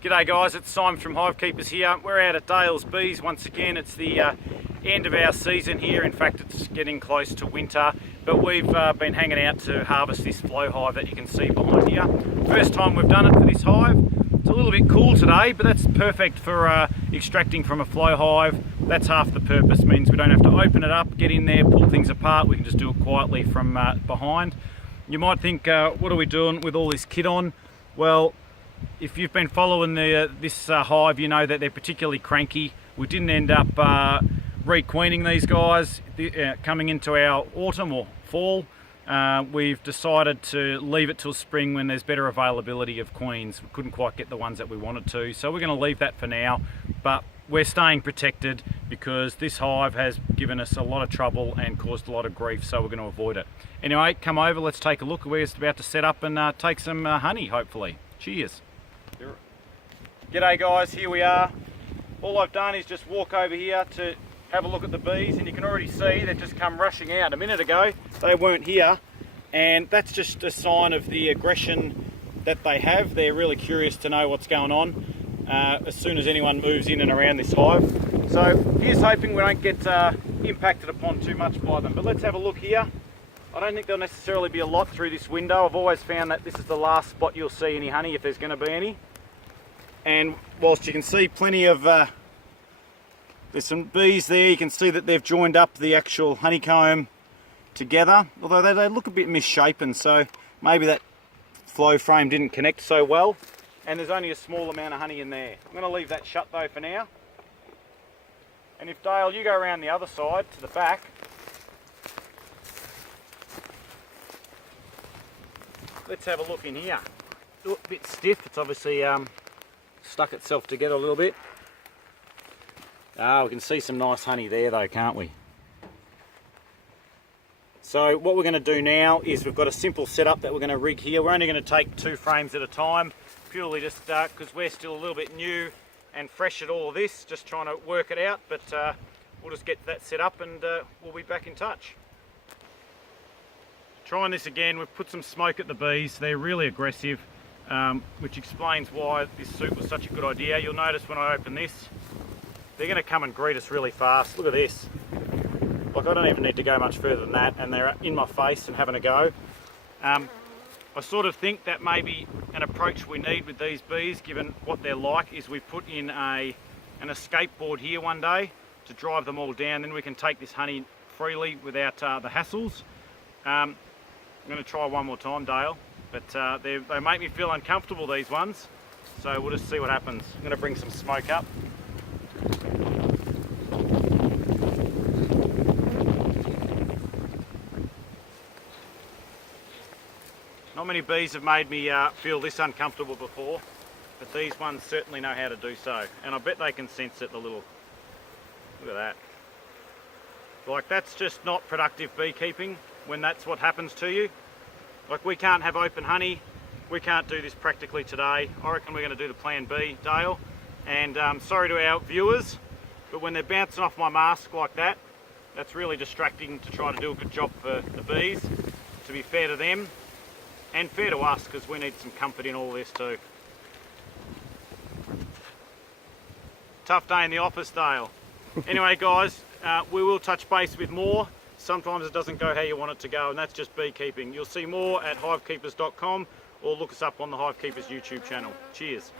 G'day guys, it's Simon from HiveKeepers here. We're out at Dale's Bees once again. It's the end of our season here. In fact, it's getting close to winter, but we've been hanging out to harvest this Flow Hive that you can see behind here. First time we've done it for this hive. It's a little bit cool today, but that's perfect for extracting from a Flow Hive. That's half the purpose, means we don't have to open it up, get in there, pull things apart. We can just do it quietly from behind. You might think, what are we doing with all this kit on? Well, if you've been following this hive, you know that they're particularly cranky. We didn't end up re-queening these guys coming into our autumn or fall. We've decided to leave it till spring when there's better availability of queens. We couldn't quite get the ones that we wanted to, so we're going to leave that for now. But we're staying protected because this hive has given us a lot of trouble and caused a lot of grief, so we're going to avoid it. Anyway, come over, let's take a look. We're just about to set up and take some honey, hopefully. Cheers. G'day guys, here we are. All I've done is just walk over here to have a look at the bees, and you can already see they've just come rushing out. A minute ago they weren't here, and that's just a sign of the aggression that they have. They're really curious to know what's going on as soon as anyone moves in and around this hive. So here's hoping we don't get impacted upon too much by them. But let's have a look here. I don't think there'll necessarily be a lot through this window. I've always found that this is the last spot you'll see any honey, if there's going to be any. And whilst you can see plenty of, there's some bees there, you can see that they've joined up the actual honeycomb together, although they look a bit misshapen, so maybe that flow frame didn't connect so well, and there's only a small amount of honey in there. I'm going to leave that shut though for now. And if Dale, you go around the other side to the back, let's have a look in here. Ooh, a bit stiff, it's obviously stuck itself together a little bit. We can see some nice honey there though, can't we? So what we're going to do now is we've got a simple setup that we're going to rig here. We're only going to take 2 frames at a time, purely just because we're still a little bit new and fresh at all of this, just trying to work it out, but we'll just get that set up and we'll be back in touch. Trying this again, we've put some smoke at the bees. They're really aggressive. Which explains why this suit was such a good idea. You'll notice when I open this, they're going to come and greet us really fast. Look at this. Like, I don't even need to go much further than that, and they're in my face and having a go. I sort of think that maybe an approach we need with these bees, given what they're like, is we put in an escape board here one day to drive them all down. Then we can take this honey freely without the hassles. I'm going to try one more time, Dale. But they make me feel uncomfortable, these ones, so we'll just see what happens. I'm going to bring some smoke up. Not many bees have made me feel this uncomfortable before, but these ones certainly know how to do so, and I bet they can sense it. Look at that. Like, that's just not productive beekeeping when that's what happens to you. Like, we can't have open honey, we can't do this practically today. I reckon we're going to do the plan B, Dale. And sorry to our viewers, but when they're bouncing off my mask like that, that's really distracting to try to do a good job for the bees, to be fair to them, and fair to us, because we need some comfort in all this too. Tough day in the office, Dale. Anyway guys, we will touch base with more. Sometimes it doesn't go how you want it to go, and that's just beekeeping. You'll see more at hivekeepers.com or look us up on the HiveKeepers YouTube channel. Cheers.